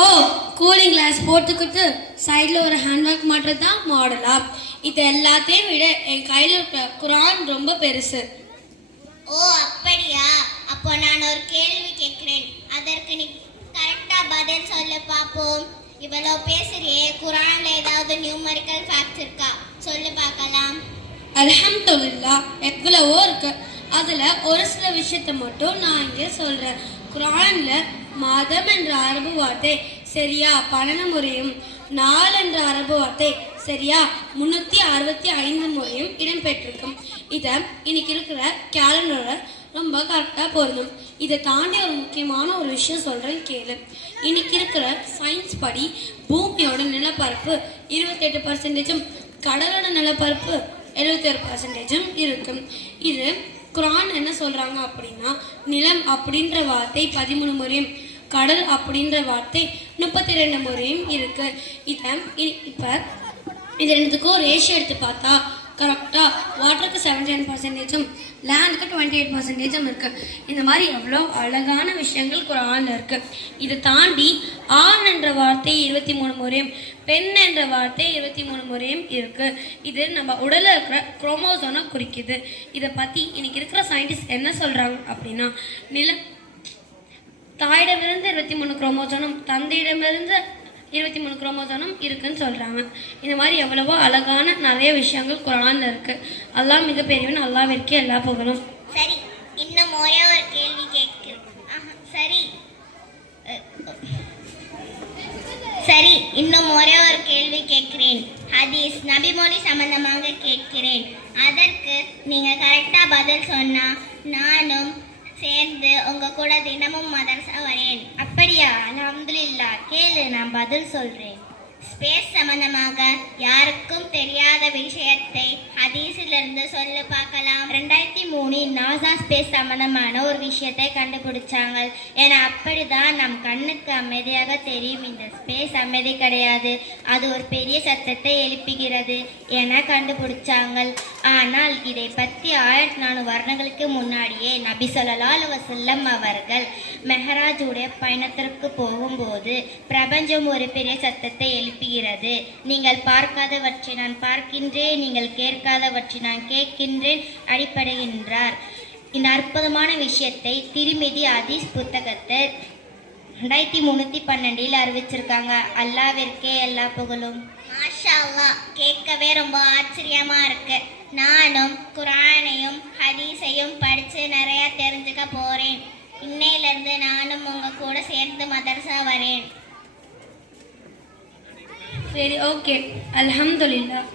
ஓ cooling glass போட்டுக்கிட்டு சைடில் ஒரு ஹேண்ட்பேக் மாட்டுறது தான் மாடலா? இது எல்லாத்தையும் விட என் கையில் இருக்க குரான் ரொம்ப பெருசு. ஓ அப்படியா? அப்போ நான் ஒரு கேள்வி கேட்கிறேன், அதற்கு நீ கரெக்டா பதில் சொல்ல பார்ப்போம். இவ்வளோ பேசுறியே, குரான்ல ஏதாவது நியூமரிக்கல் ஃபேக்ட்ஸ் இருக்கா? சொல்லு பார்க்கலாம். அல்ஹம்துலில்லாஹ் எவ்வளவோ இருக்கு. அதுல ஒரு சில விஷயத்த மட்டும் நான் இங்கே சொல்றேன். குரான்ல மாதம் என்ற அரபு வார்த்தை சரியா 12 முறையும், நாள் என்ற அரபு வார்த்தை சரியா 365 முறையும் இடம்பெற்றிருக்கும். இதை இன்னைக்கு இருக்கிற கேலண்டரோட ரொம்ப கரெக்டாக பொருந்தும். இதை தாண்டி ஒரு முக்கியமான ஒரு விஷயம் சொல்கிறேன் கேளு. இன்னைக்கு இருக்கிற சயின்ஸ் படி பூமியோட நிலப்பரப்பு 28%, கடலோட நிலப்பரப்பு 71% இருக்கும். இது குரான் என்ன சொல்கிறாங்க அப்படின்னா, நிலம் அப்படின்ற வார்த்தை 13 முறையும், கடல் அப்படின்ற வார்த்தை 32 முறையும் இருக்கு. இதை இப்போ இது ரெண்டுத்துக்கும் ரேஷியோ எடுத்து பார்த்தா கரெக்டாக வாட்டருக்கு 79%, லேண்டுக்கு 28% இருக்கு. இந்த மாதிரி எவ்வளோ அழகான விஷயங்கள் குரான்ல இருக்கு. இதை தாண்டி ஆண் என்ற வார்த்தை 23 முறையும், பெண் என்ற வார்த்தை 23 முறையும் இருக்கு. இது நம்ம உடலில் இருக்கிற குரோமோசோனை குறிக்குது. இதை பற்றி இன்னைக்கு இருக்கிற சயின்டிஸ்ட் என்ன சொல்றாங்க அப்படின்னா, தாயிடமிருந்து 23 குரோமோசோனும், தந்தையிடமிருந்து 23 குரோமோசோனும் இருக்குன்னு சொல்றாங்க. இந்த மாதிரி எவ்வளவோ அழகான நிறைய விஷயங்கள் குரான்ல இருக்கு. அல்லாஹ் மிக பெரியவன், அல்லாஹ்விற்கே எல்லா புகழும். சரி, இன்னும் ஒரே ஒரு கேள்வி கேட்கிறேன். சரி, இன்னும் ஒரே ஒரு கேள்வி கேட்கிறேன். ஹதீஸ் நபிமொழி சம்பந்தமாக கேட்கிறேன். அதற்கு நீங்க கரெக்டா பதில் சொன்னா நானும் சேர்ந்து உங்க கூட தினமும் மதரசா வரேன். அப்படியா? அல்ஹம்துலில்லாஹ். கேளு, நான் பதில் சொல்றேன். ஸ்பேஸ் சம்பந்தமாக யாருக்கும் தெரியாத விஷயத்தை ஹதீஸிலிருந்து சொல்ல பார்க்கலாம். 2003 நாசா ஸ்பேஸ் சம்பந்தமான ஒரு விஷயத்தை கண்டுபிடிச்சாங்க. ஏன்னா அப்படிதான் நம் கண்ணுக்கு அமைதியாக தெரியும். இந்த ஸ்பேஸ் அமைதி கிடையாது, அது ஒரு பெரிய சத்தத்தை எழுப்புகிறது என கண்டுபிடிச்சாங்க. ஆனால் இதை பற்றி 1400 வருடங்களுக்கு முன்னாடியே நபி ஸல்லல்லாஹு அலைஹி வஸல்லம் அவர்கள் மெஹராஜுடைய பயணத்திற்கு போகும்போது பிரபஞ்சம் ஒரு பெரிய சத்தத்தை எழுப்புகிறது. நீங்கள் பார்க்காதவற்றை நான் பார்க்கின்றேன், நீங்கள் கேட்காதவற்றை நான் கேட்கின்றேன் அடிப்படைகின்றார். இந்த அற்புதமான விஷயத்தை திருமிதி ஹதீஸ் புத்தகத்தை 2312 அறிவிச்சிருக்காங்க. அல்லாஹ்விற்கே எல்லா புகழும். மாஷா அல்லாஹ், கேட்கவே ரொம்ப ஆச்சரியமா இருக்கு. நானும் குரானையும் ஹதீஸையும் படித்து நிறைய தெரிஞ்சுக்க போறேன். இன்னையிலிருந்து நானும் உங்க கூட சேர்ந்து மதரசா வரேன். சரி, ஓகே, அல்ஹம்துலில்லாஹ்.